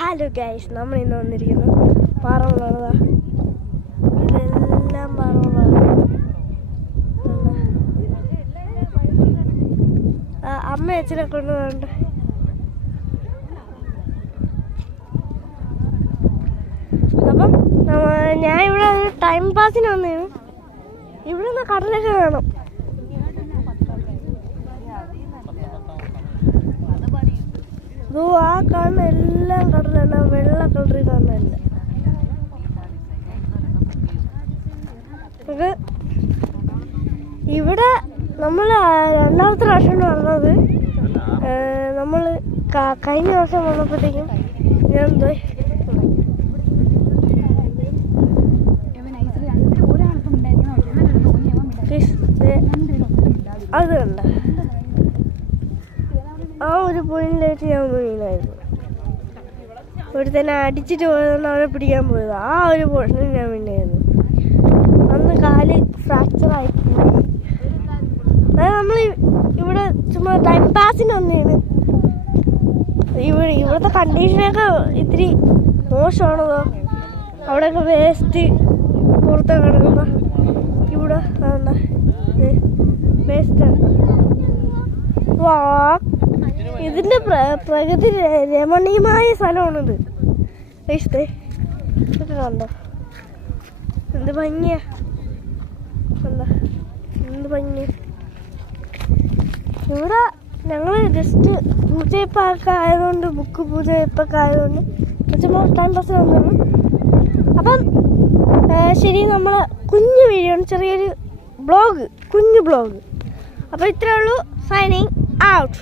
Hello guys, നമ്മൾ ഇന്ന് വന്നിരിക്കുന്നു പാറമുള്ളതാ. ഇതെല്ലാം പാറമുള്ളതാണ്. അമ്മ അച്ഛനെ കൊണ്ടുപോകണ്ട്. അപ്പം ഞാൻ ഇവിടെ ഒരു ടൈം പാസിന് വന്നേനു. ഇവിടെ നിന്ന് കടലൊക്കെ കാണാം. ആ കാണുന്ന എല്ലാം കടലല്ല, വെള്ള കളറിൽ കാണുന്നതല്ല. ഇവിടെ നമ്മൾ രണ്ടാമത്തെ പ്രാവശ്യം വന്നത്. നമ്മൾ കഴിഞ്ഞ വർഷം വന്നപ്പോഴത്തേക്കും ഞാൻ എന്തോ അത് കണ്ട ആ ഒരു പോയിന്റിലായിട്ട് ഞാൻ ഒന്ന് വീണായിരുന്നു. ഒരു തന്നെ അടിച്ചിട്ട് പോയതുകൊണ്ട് അവരെ പിടിക്കാൻ പോയത്. ആ ഒരു പോർഷനിൽ ഞാൻ വീണായിരുന്നു. അന്ന് കാല് ഫ്രാക്ചറായി. അതായത് നമ്മൾ ഇവിടെ ചുമ്മാ ടൈം പാസിന് വന്നതാണ്. ഇവിടുത്തെ കണ്ടീഷനൊക്കെ ഇത്തിരി മോശമാണതോ. അവിടെയൊക്കെ വേസ്റ്റ് പുറത്തൊക്കെ കിടക്കുന്ന. ഇവിടെ വേസ്റ്റാണ്. ഇതിന്റെ പ്രകൃതി രമണീയമായ സ്ഥലമാണിത്. കണ്ടോ എന്ത് ഭംഗിയാ, എന്ത് ഭംഗിയാ. ഇവിടെ ഞങ്ങൾ ജസ്റ്റ് പൂജയപ്പൊക്കെ ആയതുകൊണ്ട്, ബുക്ക് പൂജയപ്പൊക്കെ ആയതുകൊണ്ട് ചുമ്മാ ടൈം പാസ് വന്നു. അപ്പം ശരി, നമ്മൾ കുഞ്ഞു വീഡിയോ ആണ്, ചെറിയൊരു ബ്ലോഗ്, കുഞ്ഞു ബ്ലോഗ്. അപ്പോൾ ഇത്രേ ഉള്ളൂ. Signing out.